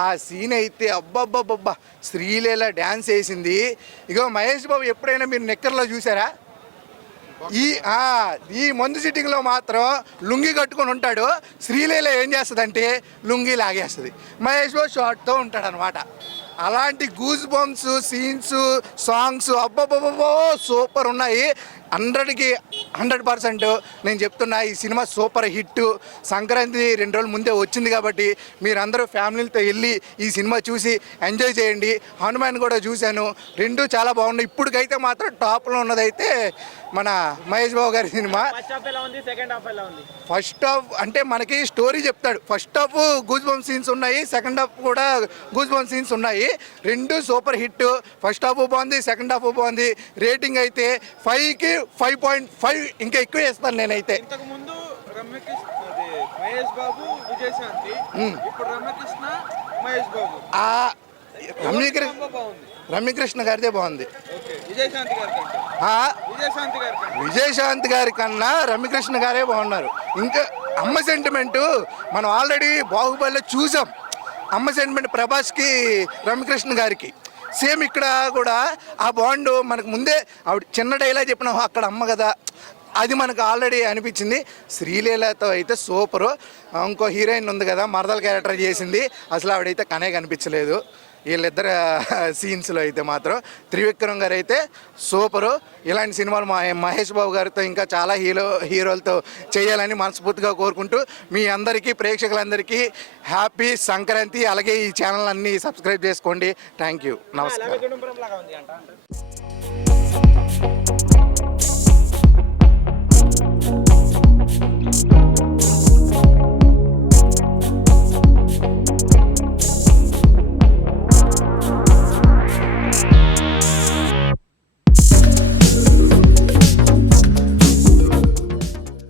ఆ సీన్ అయితే అబ్బబ్బబ్బబ్బా. శ్రీలీల డ్యాన్స్ వేసింది. ఇగో మహేష్ బాబు ఎప్పుడైనా మీరు నిక్కర్లో చూసారా? ఈ ఈ మందు సిట్టింగ్లో మాత్రం లుంగి కట్టుకొని ఉంటాడు. శ్రీలీల ఏం చేస్తుందంటే లుంగి లాగేస్తుంది. మహేష్ బాబు షార్ట్తో ఉంటాడు అనమాట అలాంటి గూజ్ బంప్స్ సీన్స్ సాంగ్స్ అబ్బబ్బబ్బో సూపర్ ఉన్నాయి. అందరికీ హండ్రెడ్ పర్సెంట్ నేను చెప్తున్నా ఈ సినిమా సూపర్ హిట్. సంక్రాంతి రెండు రోజుల ముందే వచ్చింది కాబట్టి మీరందరూ ఫ్యామిలీలతో వెళ్ళి ఈ సినిమా చూసి ఎంజాయ్ చేయండి. హనుమాన్ కూడా చూశాను. రెండు చాలా బాగున్నాయి. ఇప్పటికైతే మాత్రం టాప్లో ఉన్నదైతే మన మహేష్ బాబు గారి సినిమా. ఫస్ట్ హాఫ్ అంటే మనకి స్టోరీ చెప్తాడు. First half goose bump scenes ఉన్నాయి. సెకండ్ హాఫ్ కూడా గూజ్ బంప్ సీన్స్ ఉన్నాయి. రెండు సూపర్ హిట్. ఫస్ట్ హాఫ్ బాగుంది సెకండ్ హాఫ్ బాగుంది. రేటింగ్ అయితే ఫైవ్కి ఫైవ్ పాయింట్ ఫైవ్ ఇంకా ఎక్కువ వేస్తాను నేనైతే. ఇంతకు ముందు రమ్యకృష్ణ అది మహేష్ బాబు విజయశాంతి. ఇప్పుడు రమ్యకృష్ణ మహేష్ బాబు. ఆ రమ్యకృష్ణ కాంబో బాగుంది. రమ్యకృష్ణ గారిదే బాగుంది. విజయశాంతి గారి కన్నా రమ్యకృష్ణ గారే బాగున్నారు. ఇంకా అమ్మ సెంటిమెంట్ మనం ఆల్రెడీ బాహుబలిలో చూసాం. అమ్మ సెంటిమెంట్ ప్రభాస్కి రమ్యకృష్ణ గారికి. సేమ్ ఇక్కడ కూడా ఆ బాండ్ మనకు ముందే ఆవిడ చిన్న డైలాగ్ చెప్పిన అక్కడ అమ్మ కదా. అది మనకు ఆల్రెడీ అనిపించింది. శ్రీలీలతో అయితే సూపరు. ఇంకో హీరోయిన్ ఉంది కదా మరదల క్యారెక్టర్ చేసింది. అసలు ఆవిడైతే కనే కనిపించలేదు. వీళ్ళిద్దరు సీన్స్లో అయితే మాత్రం త్రివిక్రమ్ గారు అయితే సూపరు. ఇలాంటి సినిమాలు మా మహేష్ బాబు గారితో ఇంకా చాలా హీరో హీరోలతో చేయాలని మనస్ఫూర్తిగా కోరుకుంటూ మీ అందరికీ ప్రేక్షకులందరికీ హ్యాపీ సంక్రాంతి. అలాగే ఈ ఛానల్ అన్ని సబ్స్క్రైబ్ చేసుకోండి. Thank you. నమస్కారం.